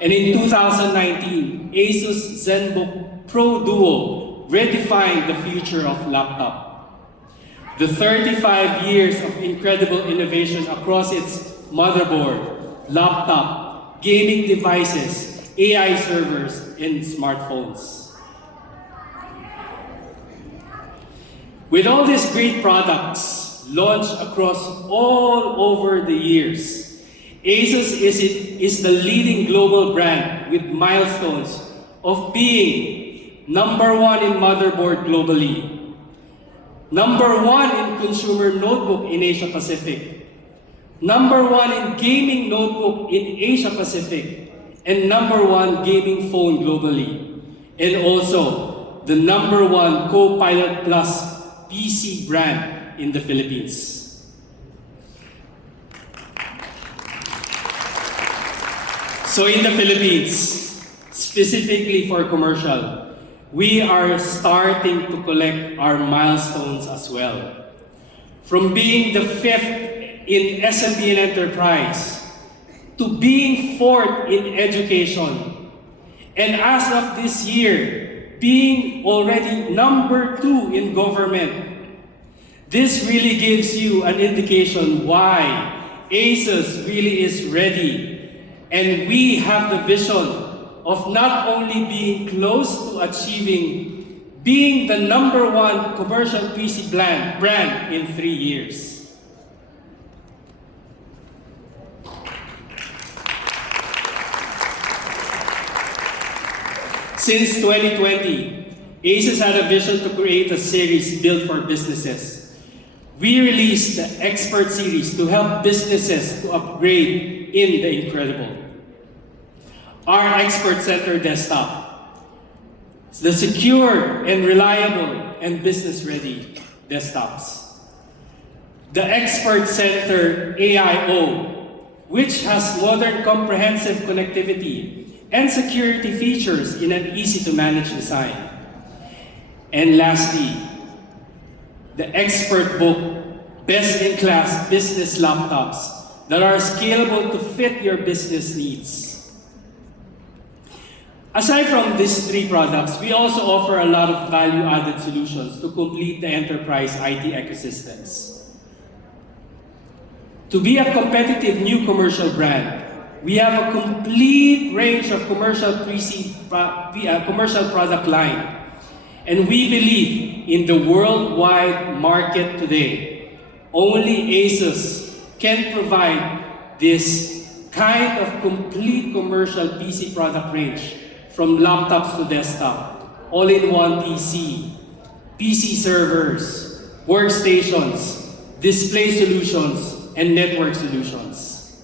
And in 2019, ASUS ZenBook Pro Duo redefined the future of laptop. The 35 years of incredible innovation across its motherboard, laptop, gaming devices, AI servers, and smartphones. With all these great products launched across all over the years, ASUS is the leading global brand with milestones of being #1 in motherboard globally, #1 in consumer notebook in Asia Pacific, #1 in gaming notebook in Asia Pacific, and #1 gaming phone globally, and also the #1 Copilot Plus PC brand in the Philippines. So in the Philippines, specifically for commercial, we are starting to collect our milestones as well. From being the 5th in SMB and enterprise, to being 4th in education, and as of this year, being already #2 in government. This really gives you an indication why ASUS really is ready. And we have the vision of not only being close to achieving being the #1 commercial PC brand in 3 years. Since 2020, ASUS had a vision to create a series built for businesses. We released the Expert Series to help businesses to upgrade in the incredible. Our Expert Center desktop, the secure and reliable and business-ready desktops. The Expert Center AIO, which has modern comprehensive connectivity and security features in an easy-to-manage design. And lastly, the Expert Book, best-in-class business laptops that are scalable to fit your business needs. Aside from these 3 products, we also offer a lot of value-added solutions to complete the enterprise IT ecosystems. To be a competitive new commercial brand, we have a complete range of commercial product line. And we believe in the worldwide market today, only ASUS can provide this kind of complete commercial PC product range, from laptops to desktop, all-in-one PC, PC servers, workstations, display solutions, and network solutions.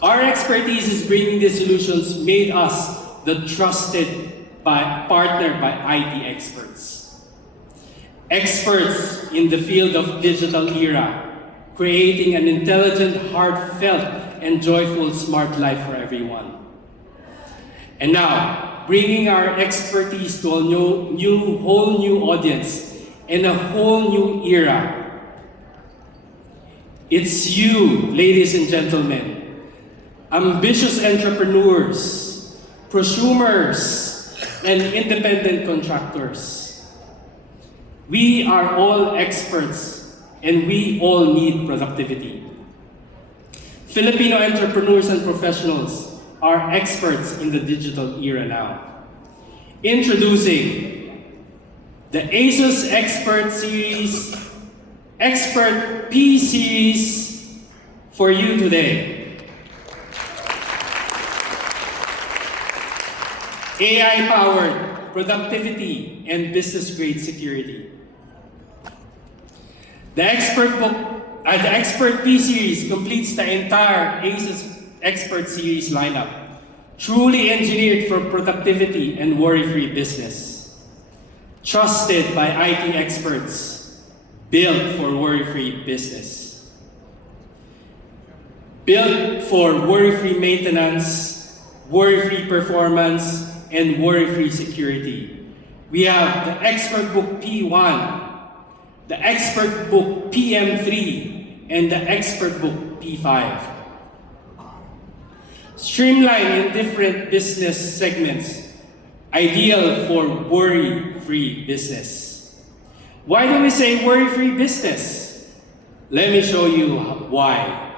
Our expertise is bringing these solutions made us the trusted partner by IT experts. Experts in the field of digital era, creating an intelligent, heartfelt, and joyful smart life for everyone. And now, bringing our expertise to a whole new audience and a whole new era. It's you, ladies and gentlemen, ambitious entrepreneurs, prosumers, and independent contractors. We are all experts, and we all need productivity. Filipino entrepreneurs and professionals are experts in the digital era now. Introducing the ASUS Expert Series, Expert P Series for you today. AI-powered productivity and business-grade security. The Expert P Series completes the entire ASUS Expert Series lineup, truly engineered for productivity and worry-free business. Trusted by IT experts, built for worry-free business. Built for worry-free maintenance, worry-free performance, and worry-free security. We have the Expert Book P1, the Expert Book PM3, and the Expert Book P5. streamlined in different business segments, ideal for worry-free business. Why do we say worry-free business? Let me show you why.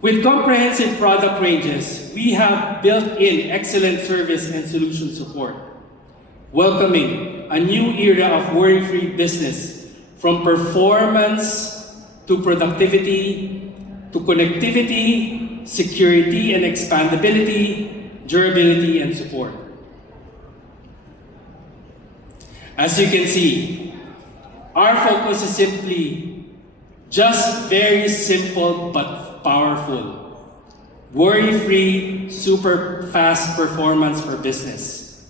With comprehensive product ranges, we have built-in excellent service and solution support, welcoming a new era of worry-free business, from performance to productivity to connectivity, security and expandability, durability and support. As you can see, our focus is simply just very simple but powerful. Worry-free, super fast performance for business.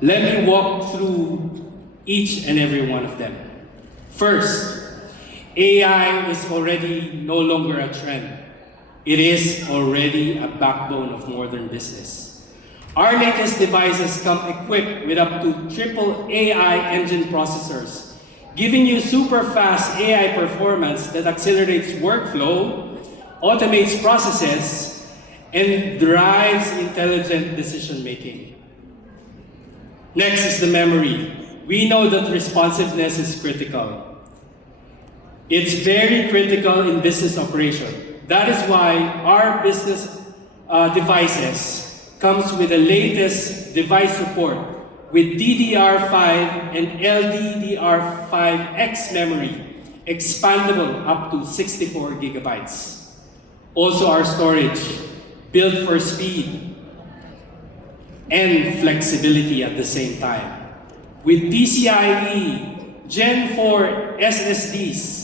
Let me walk through each and every one of them. First, AI is already no longer a trend. It is already a backbone of modern business. Our latest devices come equipped with up to triple AI engine processors, giving you super fast AI performance that accelerates workflow, automates processes, and drives intelligent decision making. Next is the memory. We know that responsiveness is critical. It's very critical in business operation. That is why our business devices comes with the latest device support with DDR5 and LDDR5X memory, expandable up to 64 gigabytes. Also our storage, built for speed and flexibility at the same time. With PCIe Gen 4 SSDs,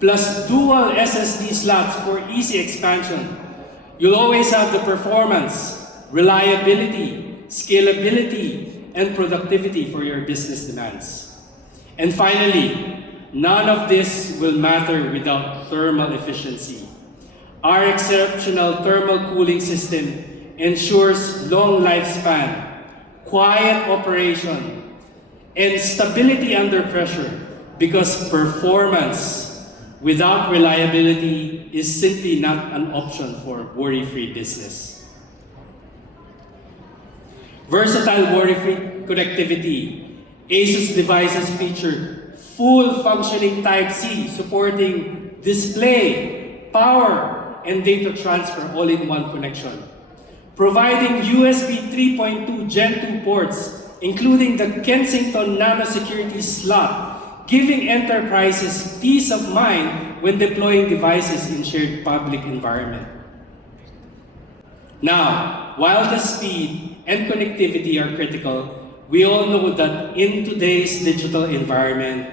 plus dual SSD slots for easy expansion, you'll always have the performance, reliability, scalability, and productivity for your business demands. And finally, none of this will matter without thermal efficiency. Our exceptional thermal cooling system ensures long lifespan, quiet operation, and stability under pressure, because performance without reliability is simply not an option for worry-free business. Versatile worry-free connectivity. ASUS devices feature full functioning Type-C, supporting display, power, and data transfer all in one connection. Providing USB 3.2 Gen 2 ports, including the Kensington Nano Security slot, giving enterprises peace of mind when deploying devices in shared public environment. Now, while the speed and connectivity are critical, we all know that in today's digital environment,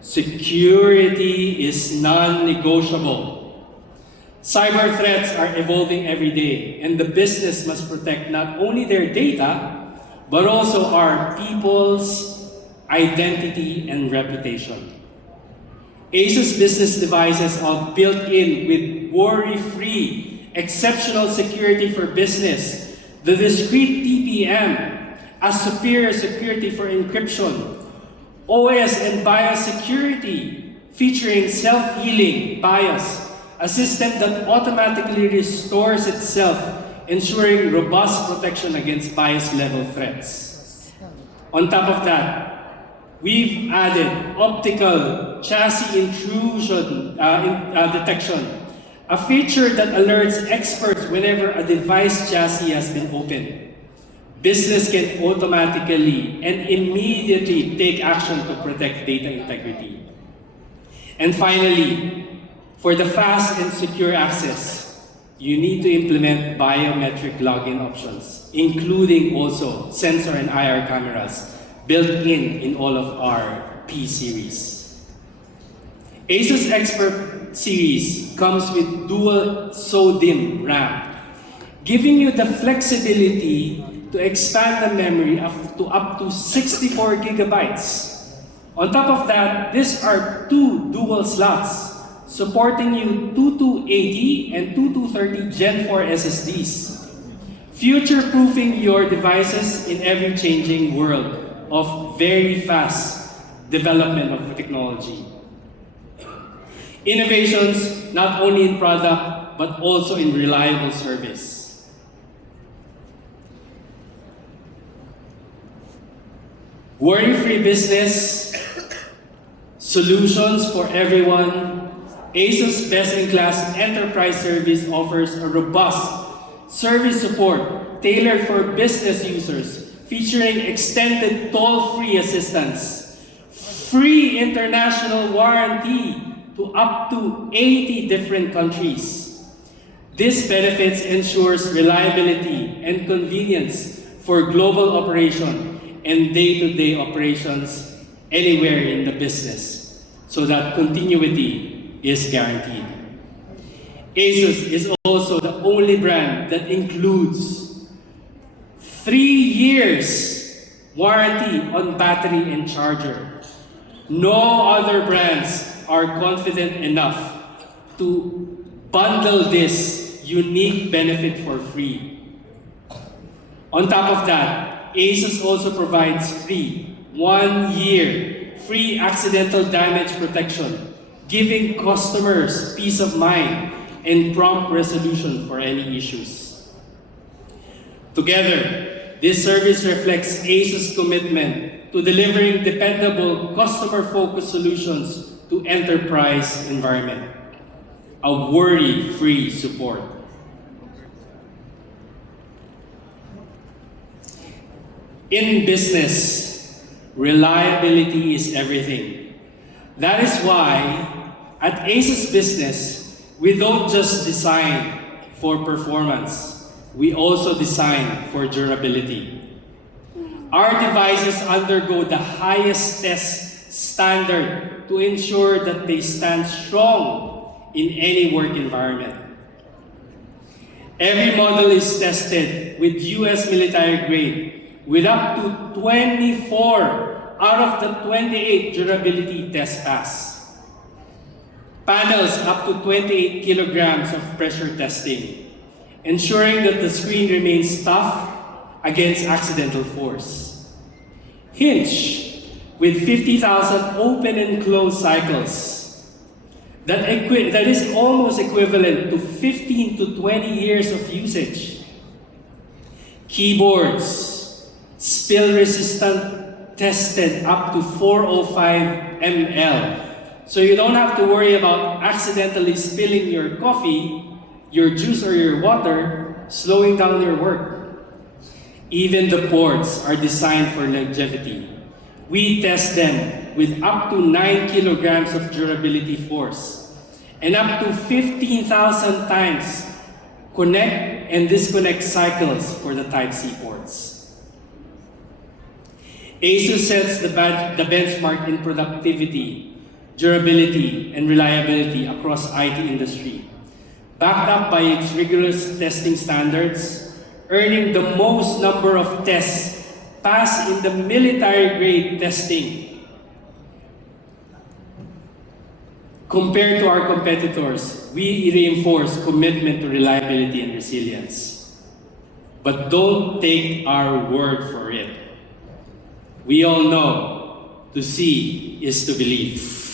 security is non-negotiable. Cyber threats are evolving every day, and the business must protect not only their data, but also our people's identity and reputation. ASUS business devices are built in with worry-free, exceptional security for business, the discrete TPM, a superior security for encryption, OS and BIOS security featuring self-healing BIOS, a system that automatically restores itself, ensuring robust protection against BIOS-level threats. On top of that, we've added optical chassis intrusion detection, a feature that alerts experts whenever a device chassis has been opened. Business can automatically and immediately take action to protect data integrity. And finally, for the fast and secure access, you need to implement biometric login options, including also sensor and IR cameras built in all of our P series. ASUS Expert series comes with dual SODIMM RAM, giving you the flexibility to expand the memory up to 64 gigabytes. On top of that, these are two dual slots, supporting you 2280 and 2230 Gen 4 SSDs, future-proofing your devices in ever-changing world of very fast development of technology. Innovations not only in product but also in reliable service. Worry-free business, solutions for everyone. ASUS best-in-class enterprise service offers a robust service support tailored for business users, featuring extended toll-free assistance, free international warranty to up to 80 different countries. This benefits ensures reliability and convenience for global operation and day-to-day operations anywhere in the business, so that continuity is guaranteed. ASUS is also the only brand that includes 3 years warranty on battery and charger. No other brands are confident enough to bundle this unique benefit for free. On top of that, ASUS also provides free 1 year free accidental damage protection, giving customers peace of mind and prompt resolution for any issues. Together, this service reflects ASUS' commitment to delivering dependable, customer-focused solutions to enterprise environment. A worry-free support. In business, reliability is everything. That is why at ASUS Business, we don't just design for performance, we also design for durability. Our devices undergo the highest test standard to ensure that they stand strong in any work environment. Every model is tested with US military grade with up to 24 out of the 28 durability tests pass. Panels up to 28 kilograms of pressure testing, ensuring that the screen remains tough against accidental force. Hinge with 50,000 open and closed cycles. That is almost equivalent to 15 to 20 years of usage. Keyboards, spill resistant, tested up to 405 ml. So you don't have to worry about accidentally spilling your coffee, your juice, or your water, slowing down your work. Even the ports are designed for longevity. We test them with up to 9 kilograms of durability force and up to 15,000 times connect and disconnect cycles for the Type-C ports. ASUS sets the benchmark in productivity, durability, and reliability across IT industry, backed up by its rigorous testing standards, earning the most number of tests passed in the military-grade testing. Compared to our competitors, we reinforce commitment to reliability and resilience. But don't take our word for it. We all know to see is to believe.